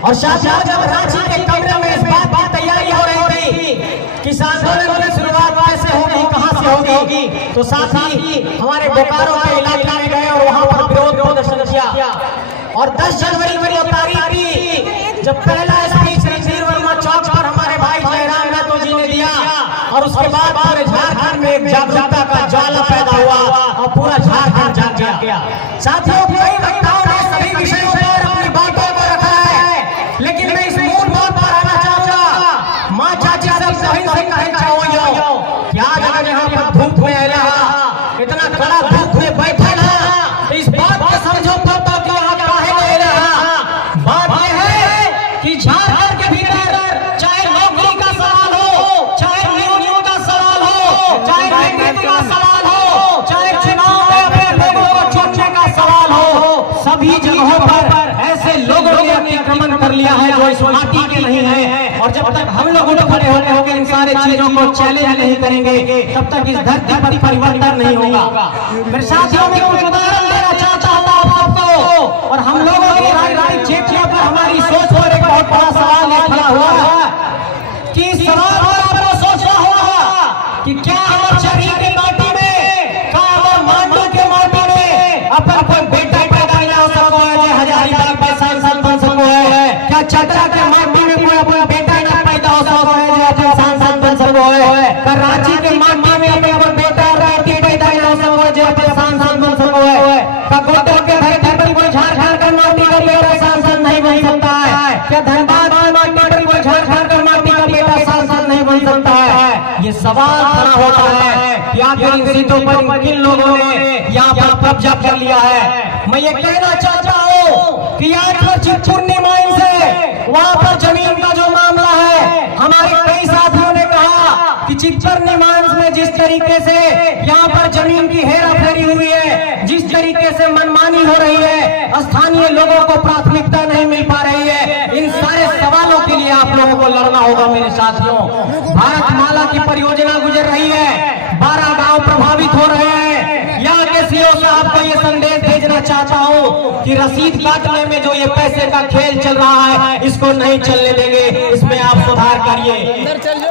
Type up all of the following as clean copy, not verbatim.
और साथ जब रांची के कमरे में इस बात की तैयारी हो रही थी कि आंदोलन की शुरुआत कैसे होगी, कहां से होगी, तो साथ ही हमारे बोकारो के इलाके में गए और वहां पर विरोध प्रदर्शन किया। और 10 जनवरी को तारीख थी जब पहला स्पीच रणधीर वर्मा चौक पर हमारे भाई जयराम रातो जी ने दिया और उसके बाद पूरे झारखंड में एक जागरूकता का ज्वाला पैदा हुआ और पूरा झारखंड जाग गया। साथियों, कई वक्ताओं ने सभी विषयों पर अपनी बातों को रखा है, लेकिन मैं इस मूल बात पर आना चाहूंगा। माँ चाची सब सही से कहना चाहूंगा कि आज अगर यहाँ पर धूप में रहा, इतना कड़ा धूप में बैठे ना, तो इस बात को समझो तो कि यहाँ काहे नहीं रहा। बात यह है कि झारखंड के भीतर चाहे नौकरी का सवाल हो, चाहे नियोजन का सवाल हो, चाहे राजनीति का सवाल हो, चाहे चुनाव में अपने लोगों को चुनने का सवाल हो, सभी जगहों पर ऐसे लोगों ने अतिक्रमण कर लिया है जो इस माटी के नहीं है। और जब तक हम लोग उठ खड़े होकर इन सारे चीजों को चैलेंज नहीं करेंगे, तब तक इस धरती पर परिवर्तन नहीं होगा। मेरे साथियों, में कुछ उदाहरण देना चाहता हूँ आप सबको। और हम लोगों की राजनीतिक क्षेत्रों पर हमारी सोच पर एक बहुत बड़ा सवाल खड़ा हुआ है कि इस सवाल पर आपको सोचना होगा कि क्या हम शरीर के माटी में, क्या हम मांडू के माटी में अपन कोई बेटा पैदा नहीं हो सको है, हजारीबाग में सांसद बन सको है, क्या चतरा के माटी में कोई अपना बेटा ना पैदा हो सको है जो अपन सांसद बन सको है, क्या रांची के माटी में अपना बेटा राती पैदा नहीं हो सको है जो अपन सांसद बन सको है, क्या गोड्डा के धरती पर कोई झारखंड का माटी का बेटा सांसद नहीं बन सकता है, क्या धनबाद माटी पर कोई झारखंड का माटी का बेटा सांसद नहीं बन सकता है। ये सवाल खड़ा होता है कि आखिर इन सीटों पर किन लोगों ने यहाँ पर कब्जा कर लिया है। मैं ये कहना चाहता हूँ कि आज चितपुर्णी माइन से वहाँ पर जमीन का जो मामला है, हमारे कई साथियों ने कहा कि चितपुर्णी माइन में जिस तरीके से यहाँ पर जमीन की हेरा फेरी हुई है, जिस तरीके से मनमानी हो रही है, स्थानीय लोगों को प्राथमिकता नहीं मिल पा रही है, इन सारे सवालों के लिए आप लोगों को लड़ना होगा मेरे साथियों। भारतमाला की परियोजना गुजर रही है, 12 गांव प्रभावित हो रहे हैं। यहाँ के सीओ साहब को ये संदेश भेजना चाहता हूँ कि रसीद काटने में जो ये पैसे का खेल चल रहा है, इसको नहीं चलने देंगे, इसमें आप सुधार करिए।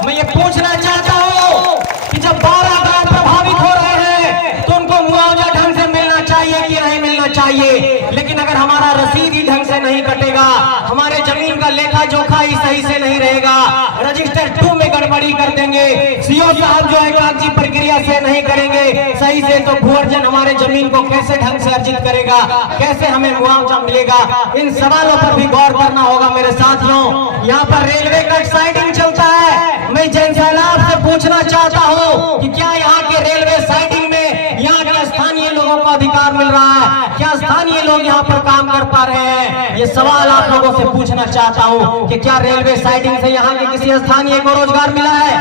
मैं ये पूछना चाहता हूँ कि जब 12 गांव प्रभावित हो रहे हैं तो उनको मुआवजा ढंग से मिलना चाहिए कि नहीं मिलना चाहिए। लेकिन अगर हमारा रसीद ही ढंग से नहीं कटेगा, हमारे जमीन का लेखा जोखा ही सही से नहीं रहेगा, रजिस्टर 2 में गड़बड़ी कर देंगे, सीओ साहब जो है कागजी प्रक्रिया से नहीं करेंगे सही से, तो भूअर्जन हमारे जमीन को कैसे ढंग से अर्जित करेगा, कैसे हमें मुआवजा मिलेगा। इन सवालों पर भी गौर करना होगा मेरे साथियों। यहाँ पर रेलवे का साइडिंग चलता है, मैं जैन सैलाब से पूछना चाहता हूँ कि क्या यहाँ के रेलवे साइडिंग में यहाँ के स्थानीय लोगों को अधिकार मिल रहा है, क्या स्थानीय लोग यहाँ पर काम कर पा रहे हैं। ये सवाल आप लोगों से पूछना चाहता हूँ कि क्या रेलवे साइडिंग से यहाँ के किसी स्थानीय को रोजगार मिला है,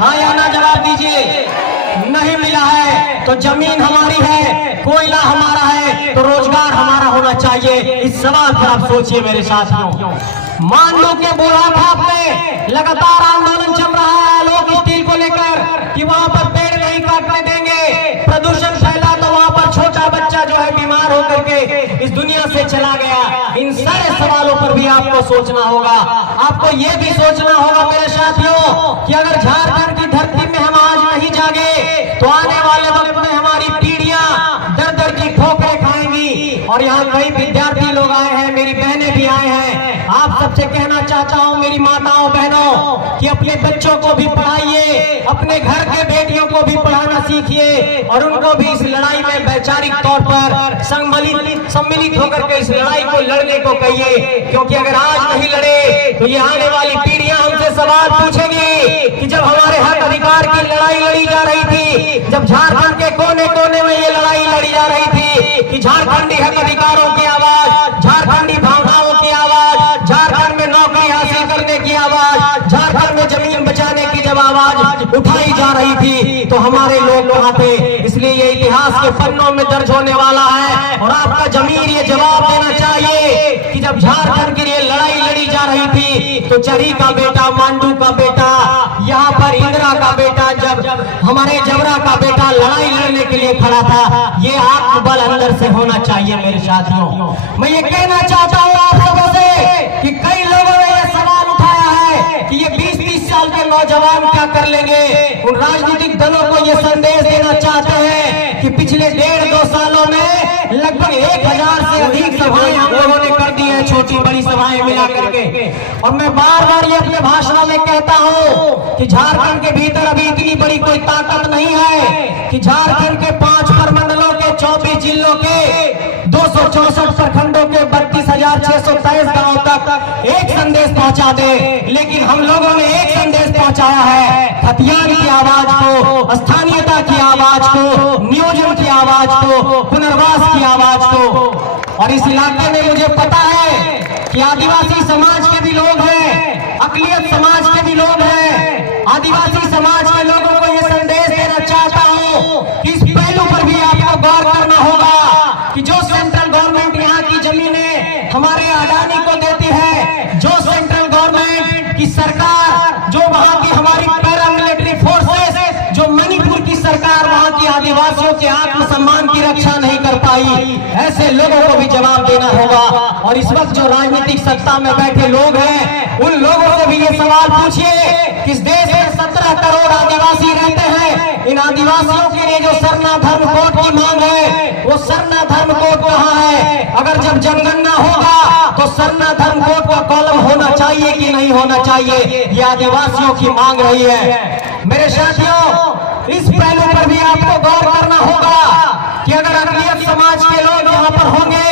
हाँ या ना जवाब दीजिए। नहीं मिला है तो जमीन हमारी है, कोयला हमारा है, तो रोजगार हमारा होना चाहिए। इस सवाल पर आप सोचिए मेरे साथियों। मान लो कि बुढ़ाखाप में लगातार आंदोलन चल रहा है लोग स्टील को लेकर कि वहां पर पेड़ नहीं काटने देंगे, प्रदूषण फैला तो वहां पर छोटा बच्चा जो है बीमार होकर के इस दुनिया से चला गया। इन सारे सवालों पर भी आपको सोचना होगा। आपको ये भी सोचना होगा मेरे साथियों कि अगर झारखंड की धरती में हम आज नहीं जागे तो आने वाले वक्त में हमारी पीढ़ियां दर दर की ठोकरें खाएंगी। और यहाँ कई विद्यार्थी लोग आए हैं, मेरी बहनें भी आए हैं। आप सबसे कहना चाहता हूँ मेरी माताओं बहनों कि अपने बच्चों को भी पढ़ाइए, अपने घर के बेटियों को भी पढ़ाना सीखिए और उनको भी इस लड़ाई में वैचारिक तौर पर सम्मिलित होकर के इस लड़ाई को लड़ने को कहिए। क्योंकि अगर आज नहीं लड़े तो ये आने वाली पीढ़ियां हमसे सवाल पूछेंगी कि जब हमारे हक अधिकार की लड़ाई लड़ी जा रही थी, जब झारखंड के कोने कोने में ये लड़ाई लड़ी जा रही थी कि झारखंडी हक अधिकारों की आवाज, झारखंडी भावनाओं की आवाज, झारखंड में नौकरी हासिल करने की आवाज, झारखंड में जमीन बचाने की जब आवाज उठाई जा रही थी तो हमारे लोग कहां थे। इसलिए ये इतिहास के पन्नों में दर्ज होने वाला है। और आपका जमीर ये जवाब देना चाहिए कि जब झारखंड के लिए लड़ाई लड़ी जा रही थी तो चरी का बेटा, मांडू का बेटा, यहाँ पर इंदिरा का बेटा, जब हमारे जबरा का बेटा लड़ाई लड़ने के लिए खड़ा था, ये आत्मबल अंदर से होना चाहिए। मेरे साथियों, मैं ये कहना चाहता हूँ आप लोगों से कि कई लोगों ने ये सवाल उठाया है कि ये 20-30 साल के नौजवान क्या कर लेंगे। उन राजनीतिक दलों को ये संदेश देना चाहते हैं कि पिछले 1.5-2 सालों में लगभग 1000 से अधिक सभाएं हम लोगों ने कर दी है, छोटी बड़ी सभाएं मिला करके। और मैं बार बार ये अपने भाषणों में कहता हूँ कि झारखंड के भीतर अभी इतनी बड़ी कोई ताकत नहीं है कि झारखंड के 5 प्रमंडलों के 24 जिलों के 264 प्रखंडों के 32,623 गांवों तक एक संदेश पहुंचा दे। लेकिन हम लोगों ने एक संदेश पहुंचाया है, खतियान की आवाज को, स्थानीयता की आवाज को, नियोजन की आवाज को, पुनर्वास की आवाज को। और इस इलाके में मुझे पता है कि आदिवासी समाज के भी लोग हैं, अकलियत समाज के भी लोग हैं। आदिवासी समाज के लोगों को यह संदेश देना चाहता हूं कि इस पहलू पर भी आपको गौर करना होगा कि जो सेंट्रल गवर्नमेंट यहाँ की जमीनें हमारे अडानी को देती है, जो सेंट्रल गवर्नमेंट की सरकार, जो वहाँ की हमारी पैरामिलिट्री फोर्सेस, जो मणिपुर की सरकार वहाँ की आदिवासियों के आत्मसम्मान की रक्षा नहीं कर पाई, ऐसे लोगों को भी जवाब देना होगा। और इस वक्त जो राजनीतिक सत्ता में बैठे लोग हैं, उन लोगों से भी ये सवाल पूछिए कि इस देश में 17 करोड़ आदिवासी रहते हैं। इन आदिवासियों के लिए जो सरना धर्म कोड की मांग है, वो सरना धर्म कोड कहाँ है? अगर जब जनगणना होगा तो सरना धर्म कोड का कॉलम होना चाहिए कि नहीं होना चाहिए, ये आदिवासियों की मांग रही है। मेरे साथियों, इस पहलू पर भी आपको गौर करना होगा कि अगर अकलियत समाज के लोग यहाँ पर होंगे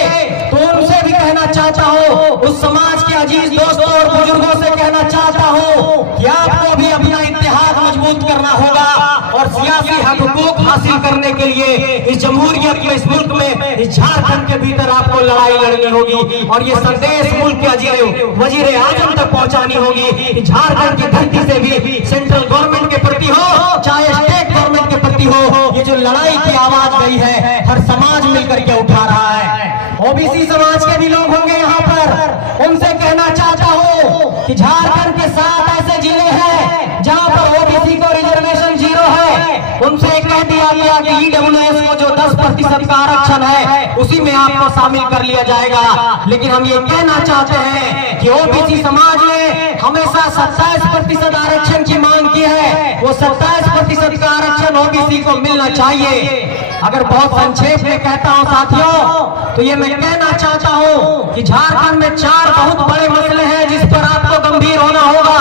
तो उनसे भी कहना चाहता हूँ, उस समाज के अजीज दोस्तों और बुजुर्गों से कहना चाहता हूँ कि आपको भी अपना इत्तेहाद मजबूत करना होगा और सियासी हकूक हासिल करने के लिए इस जमहूरियत में, इस मुल्क में, इस झारखंड के भीतर आपको लड़ाई लड़नी होगी। और ये संदेश मुल्क के वजीर आजम तक पहुंचानी होगी कि झारखंड की धरती से भी सेंट्रल गवर्नमेंट के प्रति हो, चाहे स्टेट गवर्नमेंट के प्रति हो, ये जो लड़ाई की आवाज गई है, हर समाज मिलकर के उठा रहा है। ओबीसी समाज के भी लोग होंगे यहाँ पर, उनसे कहना चाहता हूँ कि झारखंड के 7 ऐसे जिले हैं जहाँ पर ओबीसी को रिजर्वेशन 0 है। उनसे कह दिया गया कि ईडब्ल्यूएस को जो 10% का आरक्षण है उसी में आपको शामिल कर लिया जाएगा। लेकिन हम ये कहना चाहते हैं कि ओबीसी समाज ने हमेशा 27% आरक्षण की मांग की है, वो 27% का आरक्षण ओबीसी को मिलना चाहिए। अगर बहुत संक्षेप में कहता हूं साथियों, तो ये मैं कहना चाहता हूं कि झारखंड में 4 बहुत बड़े मसले हैं जिस पर आपको गंभीर होना होगा।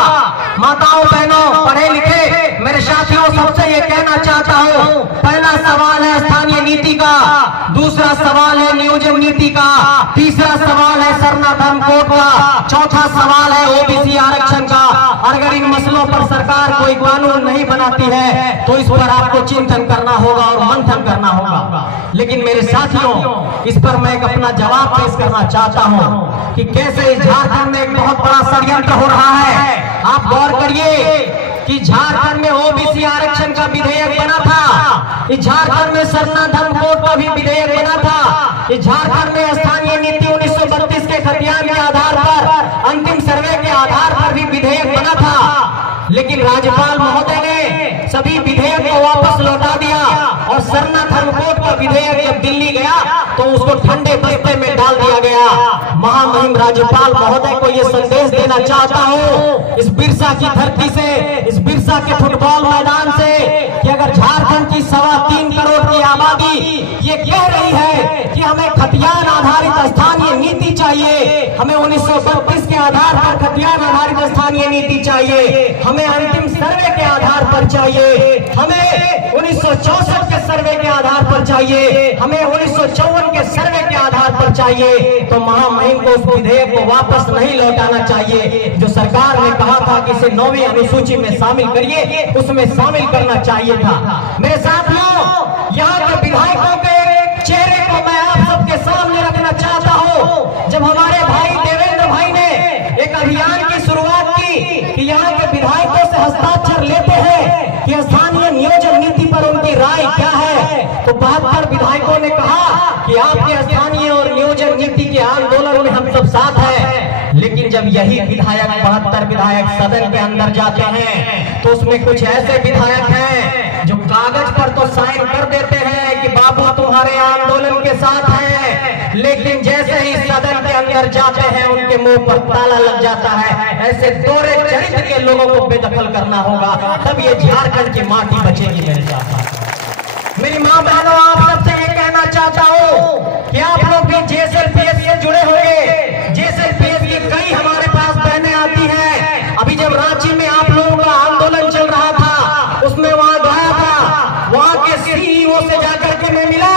माताओं, बहनों, पढ़े लिखे मेरे साथियों, सबसे ये कहना चाहता हूं, पहला सवाल है स्थानीय नीति का, दूसरा सवाल है नियोजन नीति का, तीसरा सवाल है सरना धर्म कोड का, चौथा सवाल है ओबीसी आरक्षण का। और अगर इन मसलों पर सरकार कोई कानून नहीं बनाती है तो इस पर आपको चिंतन करना होगा और मंथन करना होगा। लेकिन मेरे साथियों, इस पर मैं एक अपना जवाब पेश करना चाहता हूं कि कैसे झारखंड में एक बहुत बड़ा षड्यंत्र हो रहा है। आप गौर करिए कि झारखंड में ओबीसी आरक्षण का विधेयक बना था, इस झारखंड में सरना धर्म कोड का भी विधेयक बना था, इस झारखंड में स्थानीय नीति 1932 के खतियान के आधार पर, अंतिम सर्वे के आधार पर भी विधेयक बना था। लेकिन राज्यपाल महोदय ने सभी विधेयक को वापस लौटा दिया और सरना धर्म कोड का विधेयक जब दिल्ली गया तो उसको ठंडे बस्ते में डाल दिया गया। महामहिम राज्यपाल महोदय को यह संदेश देना चाहता हूं इस बिरसा की धरती से, इस बिरसा के फुटबॉल मैदान से, कि अगर झारखंड की 3.25 करोड़ की आबादी ये कह रही है कि हमें खतियान आधारित स्थानीय नीति चाहिए, हमें 1932 के आधार पर खतियान आधारित स्थानीय नीति चाहिए, हमें अंतिम सर्वे के आधार पर चाहिए, हमें 1964 के सर्वे के आधार पर चाहिए, हमें 1954 के सर्वे के आधार पर चाहिए, तो महामहिम को उस विधेयक को वापस नहीं लौटाना चाहिए। जो सरकार ने कहा था कि इसे 9वीं अनुसूची में शामिल करिए, उसमें शामिल करना चाहिए था। मेरे साथियों, यहाँ के विधायकों के चेहरे को मैं आप सबके सामने रखना चाहता हूँ। जब हमारे भाई देवेंद्र भाई ने एक अभियान की शुरुआत की कि यहाँ के विधायकों से हस्ताक्षर लेते हैं कि स्थानीय नियोजन नीति पर उनकी राय क्या है, तो 72 विधायकों ने कहा कि आपके स्थानीय और नियोजन नीति के आंदोलन में हम सब साथ हैं, लेकिन जब यही विधायक 72 विधायक सदन के अंदर जाते हैं तो उसमें कुछ ऐसे विधायक हैं जो कागज पर तो साइन कर देते हैं कि बाबू तुम्हारे आंदोलन के साथ हैं, लेकिन जैसे ही सदन के अंदर जाते हैं उनके मुंह पर ताला लग जाता है। ऐसे दोहरे चरित्र के लोगों को बेदखल करना होगा, तब ये झारखंड की माटी बचेगी। मेरे साथ मेरी माँ बहनों, आप सबसे ये कहना चाहता हूँ कि आप लोग भी जेएसएलपीएस से जुड़े होंगे। जेएसएलपीएस की कई हमारे पास बहनें आती हैं। अभी जब रांची में आप लोगों का आंदोलन चल रहा था, उसमें वहां गया था, वहां के सीईओ से जाकर के मैं मिला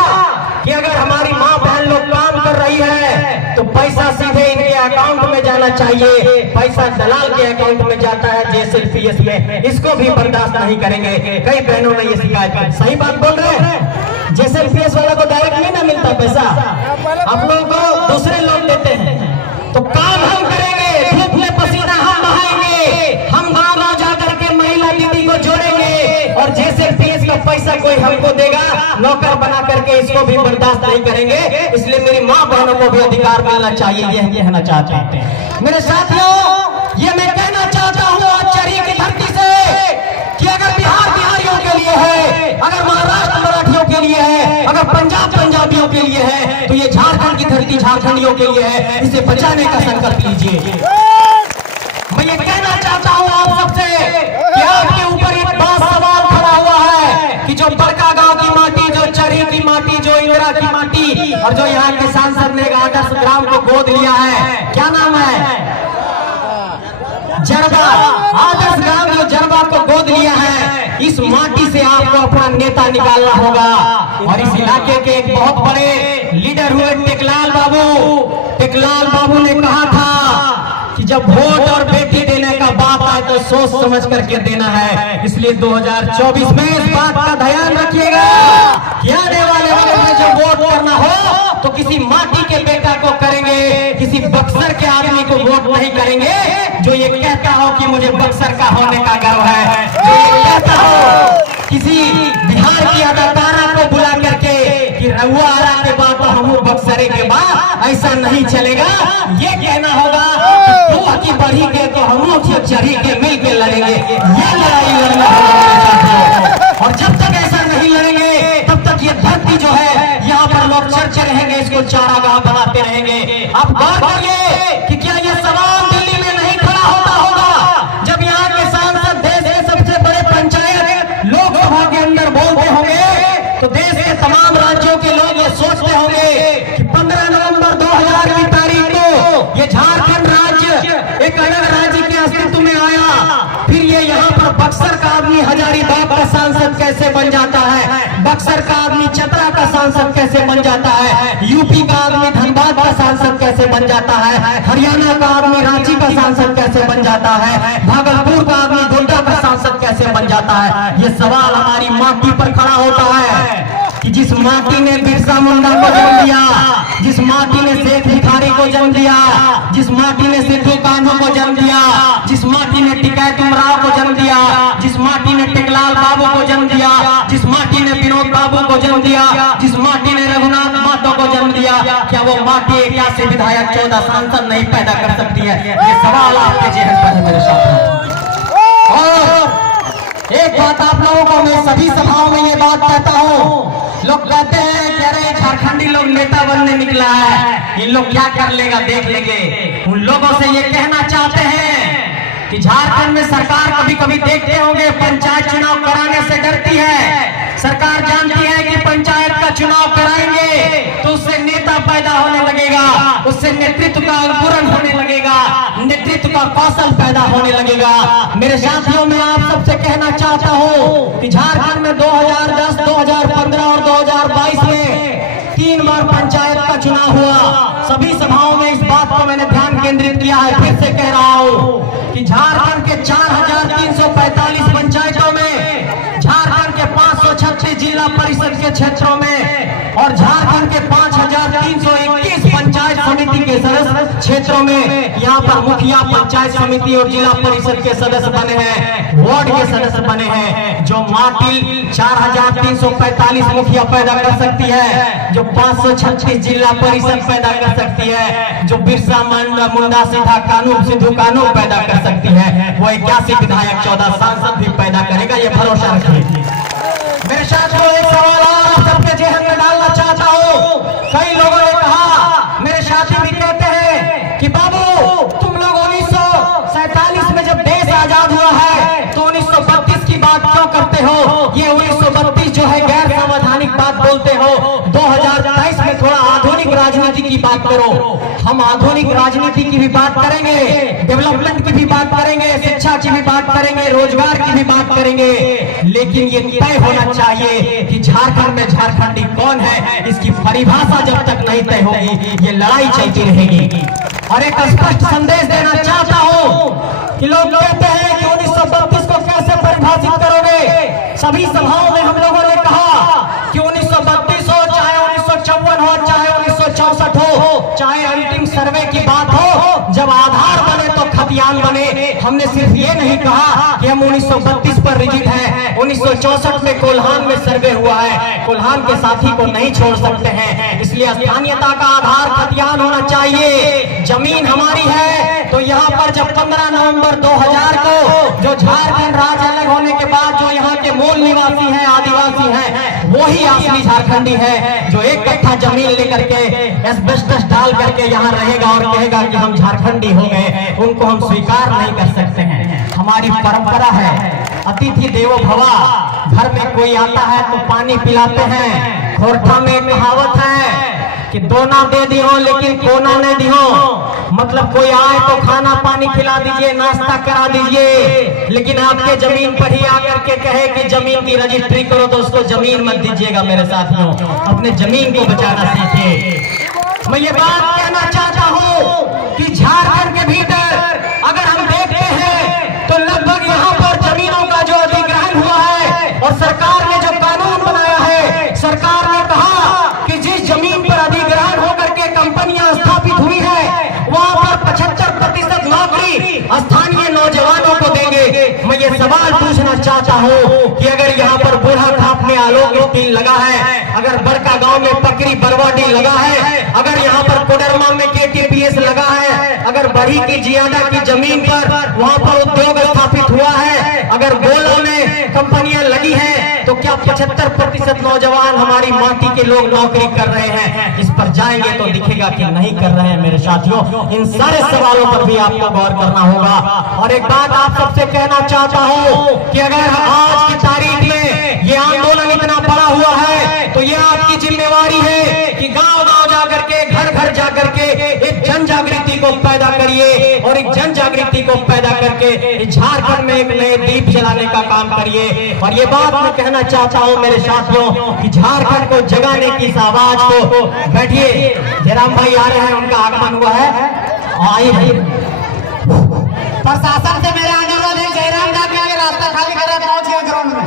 कि अगर हमारी माँ बहन लोग काम कर रही है तो पैसा सीधे इनके अकाउंट में जाना चाहिए, पैसा दलाल के अकाउंट में जाता है जेएसएलपीएस में, इसको भी बर्दाश्त नहीं करेंगे। कई बहनों ने ये शिकायत की। सही बात बोल रहे हैं, जेएसएलपीएस वाला को डायरेक्ट नहीं ना मिलता पैसा, आप लोगों को दूसरे लोग देते हैं। तो काम हम करेंगे, धूप में पसीना हम बहाएंगे, हम गाँव जाकर के महिला दीदी को जोड़ेंगे और जेएसएलपीएस का पैसा कोई हमको देगा नौकर बना करके, इसको भी बर्दाश्त नहीं करेंगे। इसलिए मेरी माँ बहनों को भी अधिकार मिलना चाहिए, यह कहना चाहते हैं। मेरे साथियों, ये मैं कहना चाहता हूँ आज चरी की धरती से कि अगर बिहार बिहारियों के लिए है, अगर महाराष्ट्र मराठियों के लिए है, अगर पंजाब पंजाबियों के लिए है, तो ये झारखंड की धरती झारखंडियों के लिए है। इसे बचाने का संकल्प लीजिए। मैं ये कहना चाहता हूँ आप सबसे कि आपके ऊपर एक बड़ा सवाल खड़ा हुआ है कि जो बड़का गांव की माटी, जो चरी की माटी, जो इंदिरा की माटी, और जो यहाँ के सांसद ने आदर्श ग्राम को गोद लिया है, क्या नाम है? जरबा। आदर्श ग्राम जो जरबा को गोद लिया है, इस माटी से आपको अपना नेता निकालना होगा। और इस इलाके के एक बहुत बड़े लीडर हुए टेकलाल बाबू। टेकलाल बाबू ने कहा था कि जब वोट और बेटी देने का बात आए तो सोच समझ करके देना है। इसलिए 2024 में इस बात का ध्यान रखिएगा कि आने वाले वक्त में जब वोट करना हो तो किसी माटी के बेटा को करेंगे, किसी बक्सर के आदमी को वोट नहीं करेंगे जो ये कहता हो कि मुझे बक्सर का होने का गर्व है, जो ये कहता हो किसी बिहार की अदाकारा को बुला करके कि रहुआ आ रहा के बाद तो हम बक्सरे के बाद, ऐसा नहीं चलेगा। ये कहना होगा की बढ़ी के तो हम लोग चढ़ी के मिल के लड़ेंगे, ये लड़ाई लड़ना होगा। और जब तक ऐसा नहीं लड़ेंगे तब तक ये धरती जो है यहाँ पर लोग चर्चे रहेंगे, इसको चारागाह बनाते रहेंगे। आप गौर करिए कि क्या ये सवाल दिल्ली में नहीं खड़ा होता होगा जब यहाँ के सांसद देश के सबसे बड़े पंचायत लोकसभा के अंदर बोलते होंगे, तो देश के तमाम राज्यों के लोग ये सोचते होंगे कि 15 नवंबर 2000 की तारीख को ये झारखंड एक अलग राज्य के अस्तित्व में आया, फिर ये यहाँ पर बक्सर का आदमी हजारीबाग का सांसद कैसे बन जाता है, बक्सर का आदमी चतरा का सांसद कैसे बन जाता है, यूपी का आदमी धनबाद का सांसद कैसे बन जाता है, हरियाणा का आदमी रांची का सांसद कैसे बन जाता है, भागलपुर का आदमी गोंडा का सांसद कैसे बन जाता है। ये सवाल हमारी माटी पर खड़ा होता है कि जिस माटी ने बिरसा मुंडा को जन्म दिया, जिस माटी ने शेख भिखारी को जन्म दिया, जिस माटी ने सिद्धू कान्हू को जन्म दिया, जिस माटी ने टिकैत उमराव को जन्म दिया, जिस माटी ने टेकलाल बाबू को जन्म दिया, जिस माटी ने विनोद बाबू को जन्म दिया, जिस माटी ने रघुनाथ महतो को जन्म दिया, क्या वो माटी 81 विधायक 14 सांसद नहीं पैदा कर सकती है? ये सवाल आपके जेहन पर है मेरे साथ। और एक बात आप लोगों को मैं सभी सभाओं में ये बात कहता हूँ, लोग कहते हैं कि अरे झारखंडी लोग नेता बनने निकला है, इन लोग क्या कर लेगा देख लेंगे। उन लोगों से ये कहना चाहते हैं कि झारखंड में सरकार कभी कभी देखते होंगे पंचायत चुनाव कराने से डरती है। सरकार जानती है कि पंचायत का चुनाव कराएंगे तो उससे नेता पैदा होने लगेगा, उससे नेतृत्व का अंकुरण होने लगेगा, नेतृत्व का कौशल पैदा होने लगेगा। मेरे साथियों, मैं आप सबसे कहना चाहता हूँ कि झारखंड में 2010, 2015 और 2022 में 3 बार पंचायत का चुनाव हुआ। सभी सभाओं में इस बात को मैंने ध्यान केंद्रित किया है। फिर से कह रहा हूँ कि झारखंड के 4345 पंचायतों में, झारखंड के 536 जिला परिषद के क्षेत्रों में और झारखंड के 5321 पंचायत समिति के सदस्य क्षेत्रों में यहाँ पर मुखिया, पंचायत समिति और जिला परिषद के सदस्य बने हैं, वार्ड के सदस्य बने हैं। जो माटिल 4345 मुखिया पैदा कर सकती है, जो 536 जिला परिषद पैदा कर सकती है, जो बिरसा मुंडा सीधा कानून सिद्धू कानून पैदा कर सकती है, वो 81 विधायक 14 सांसद भी पैदा करेगा, ये भरोसा रखिए। मेरे साथियों, एक सवाल और आप सबके जेहन में डालना चाहता हूँ। कई लोगों ने कहा, मेरे साथी भी कहते हैं कि बाबू तुम लोग 1947 में जब देश आजाद हुआ है तो 1932 की बात क्यों करते हो? ये 1932 जो है गैर संवैधानिक बात बोलते हो। 2023 में थोड़ा आधुनिक राजनीति की बात करो। हम आधुनिक राजनीति की भी बात करेंगे, डेवलपमेंट की भी बात करेंगे, शिक्षा की भी बात करेंगे, रोजगार की भी बात करेंगे, लेकिन ये तय होना चाहिए कि झारखंड में झारखंडी कौन है, इसकी परिभाषा जब तक नहीं तय होगी ये लड़ाई चलती रहेगी। और एक स्पष्ट संदेश देना चाहता हूँ कि लोग कहते हैं कि 1932 को कैसे परिभाषित करोगे। सभी सभाओं में हम लोगों ने कहा कि 1932 हो, चाहे 1954 हो, चाहे 1964 हो, चाहे अंतिम सर्वे की बात हो, जब आधार बने तो खतियान बने। हमने सिर्फ ये नहीं कहा कि हम 1932 पर रिजिड हैं। 1964 में कोल्हान में सर्वे हुआ है, कोल्हान के साथी को नहीं छोड़ सकते हैं, इसलिए स्थानीयता का आधार खतियान होना चाहिए। जमीन हमारी है तो यहाँ पर जब 15 नवंबर 2000 को जो झारखंड राज्य अलग होने के बाद जो यहाँ के मूल निवासी हैं, आदिवासी हैं, वही असली झारखंडी है जो एक कट्ठा जमीन लेकर के एस्बेस्टस डाल करके यहाँ रहेगा और कहेगा कि हम झारखंडी हो गए। उनको हम स्वीकार नहीं कर सकते हैं। हमारी परंपरा है अतिथि देवो भवा। घर में कोई आता है तो पानी पिलाते हैं। खोरठा में कहावत है कि दोना दे दियो लेकिन कोना नहीं दियो। मतलब कोई आए तो खाना पानी खिला दीजिए, नाश्ता करा दीजिए, लेकिन आपके जमीन पर ही आकर के कहे कि जमीन की रजिस्ट्री करो तो उसको जमीन मत दीजिएगा। मेरे साथियों, अपने जमीन को बचाना सीखिए। मैं ये बात कहना चाहता हूँ कि झारखंड के भीतर अगर हम देखते हैं तो लगभग यहाँ पर जमीनों का जो अधिग्रहण हुआ है और सरकार ने जो कानून बनाया है, सरकार ने कहा कि जिस जमीन पर अधिग्रहण होकर के कंपनियां स्थापित हुई है वहां पर 75% नौकरी स्थानीय नौजवानों को देंगे। मैं ये सवाल पूछना चाहता हूँ कि अगर यहाँ पर बूढ़ा खाप में आलोक स्टील लगा है, अगर बड़का गांव में पकड़ी बरवाडी लगा है, अगर यहाँ पर कोडरमा में KTPS लगा है, अगर बड़ी की जियादा की जमीन पर वहाँ पर उद्योग स्थापित हुआ है, अगर गोला में कंपनियां लगी हैं, तो क्या 75% नौजवान हमारी माटी के लोग नौकरी कर रहे हैं? इस पर जाएंगे तो दिखेगा कि नहीं कर रहे हैं। मेरे साथियों, इन सारे सवालों पर भी आपको गौर करना होगा। और एक बात आप सबसे कहना चाहता हूँ कि अगर आज की तारीख में ये आंदोलन इतना बड़ा हुआ है तो ये आपकी जिम्मेवारी है कि गांव-गांव जाकर के, घर-घर जाकर के एक जन जागृति को पैदा करिए और एक जन जागृति को पैदा करके झारखंड में एक नए दीप जलाने का काम करिए। और ये बात मैं कहना चाहता हूँ मेरे साथियों कि झारखंड को जगाने की इस आवाज को, बैठिए, जयराम भाई आ रहे हैं, उनका आगमन हुआ है, आइए। प्रशासन से मेरा अनुरोध है, जयराम दा के आगे रास्ता खाली करें, पहुंच गए ग्राउंड में।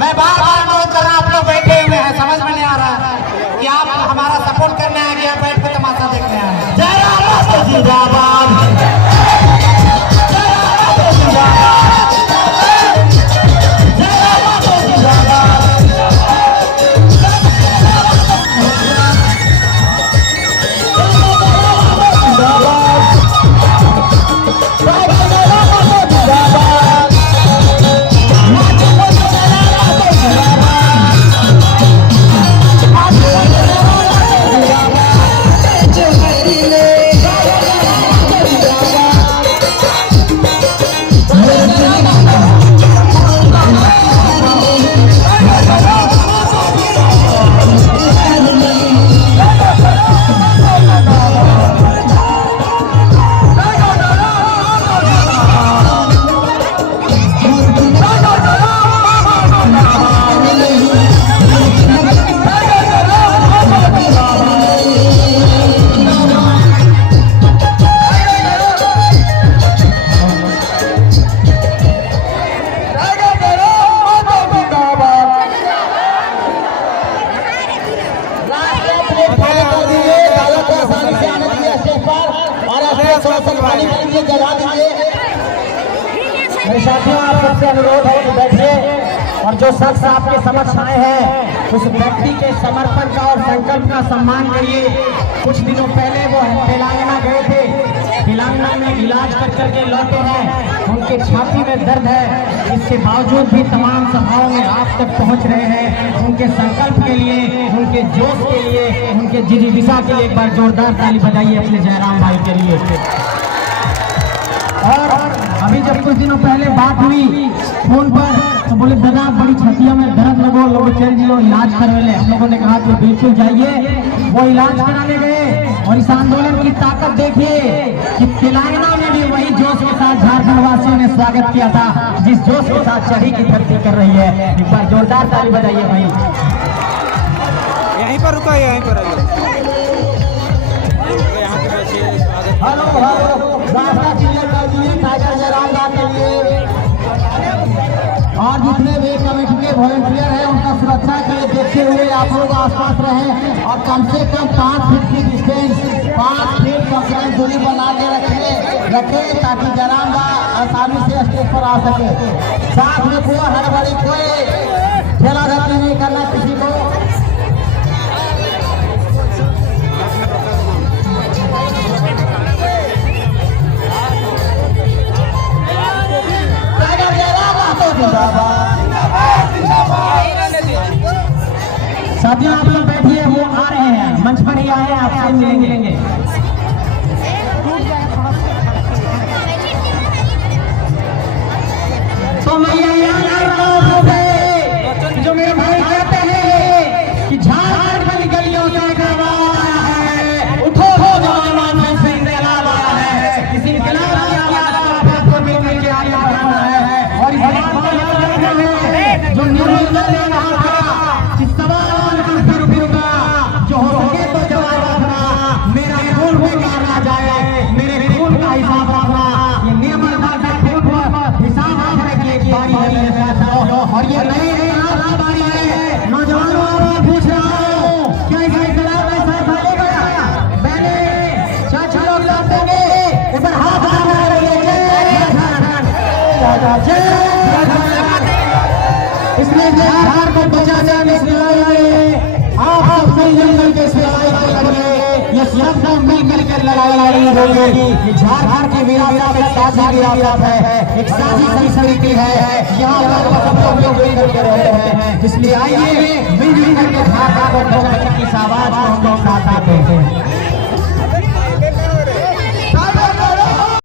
मैं बार बार अनुरोध कर रहा हूं, आप लोग बैठे हुए हैं, समझ में नहीं आ रहा है कि आप हमारा सपोर्ट करने आए या बैठ कर तमाशा देखने आए हैं। जयराम जिंदाबाद, थोड़ा सा पानी पीजिए, जगा दीजिए। मेरे साथियों, आप सबसे अनुरोध है कि बैठिए और जो शख्स आपके समक्ष आए हैं उस व्यक्ति के समर्पण का और संकल्प का सम्मान करिए। कुछ दिनों पहले वो तेलंगाना गए थे, तेलंगाना में इलाज कर करके लौटे हैं, उनके छाती में दर्द है, इसके बावजूद भी तमाम सभाओं में आप तक पहुंच रहे हैं। उनके संकल्प के लिए, उनके जोश के लिए, उनके जिज्ञासा के लिए एक बार जोरदार ताली बजाइए अपने जयराम भाई के लिए। और अभी जब कुछ दिनों पहले बात हुई फोन पर तो बोले दादा बड़ी छतिया में दर्द लगो, लोग चल जियो इलाज करवे ले। हम लोगों ने कहा कि बिल्कुल जाइए। वो इलाज कराने गए और इस आंदोलन की ताकत देखिए कि तेलंगाना में भी वही जोश के साथ झारखंड वासियों ने स्वागत किया था जिस जोश के साथ चढ़ी की धरती कर रही है। एक बार जोरदार ताली बजाइए भाई। यहीं पर रुका, यहीं पर आइए। यहाँ के बच्चे हेलो हेलो, रास्ता क्लियर कर दिए टाइगर जयराम दा के लिए। और जितने भी कमेटी के वॉलंटियर हैं उनका सुरक्षा के लिए देखते हुए आप लोग आसपास रहें और कम से कम 5 फीट की डिस्टेंस, 5 फीट कम से कम दूरी बना के रखें ताकि जयराम दा आसानी से स्टेज पर आ सके। साथ में कोई हड़बड़ी, कोई ठेला धरती नहीं करना किसी को। साथियों, आप लोग बैठिए, वो आ रहे हैं, मंच पर ही आए हैं, आपसे मिलेंगे। तो मैं ये याद कर रहा हूँ जो मेरे भाई कहते हैं कि झारखंड की गलियों से एक आवाज आया है, उठो हो जवान से इंकलाब आया है। इस इंकलाब की आवाज आपको मिलकर के आगे बढ़ाना है और इस बात को याद रखना है जो निर्णय ले रहा था इस सवाल का फिर का जो हो सके तो जवाब रखना, मेरा खून बेकार ना जाए, मेरे खून का हिसाब रखना। ये निर्मल का खून हिसाब रखने की एक बारी है और ये नहीं है बारी है। नौजवानों, आप पूछ रहा हूँ क्या इस इंकलाब में साथ आएगा? पहले चाचा लोग लौट देंगे, ऊपर हाथ उठा रहे हैं। इसलिए झारखंड को बचाने इस लड़ाई में आप सब मिलकर के इस लड़ाई को लड़िए। ये सब मिलकर के लड़ाई लड़ेंगे। ये झारखंड की विरासत एक साझी विरासत है, एक साझी संस्कृति है। यहाँ पर सब लोग मिलकर के रहते हैं, इसलिए आइए मिलजुल करके झारखंड को बचाने की आवाज को हम लोग साथ आते हैं।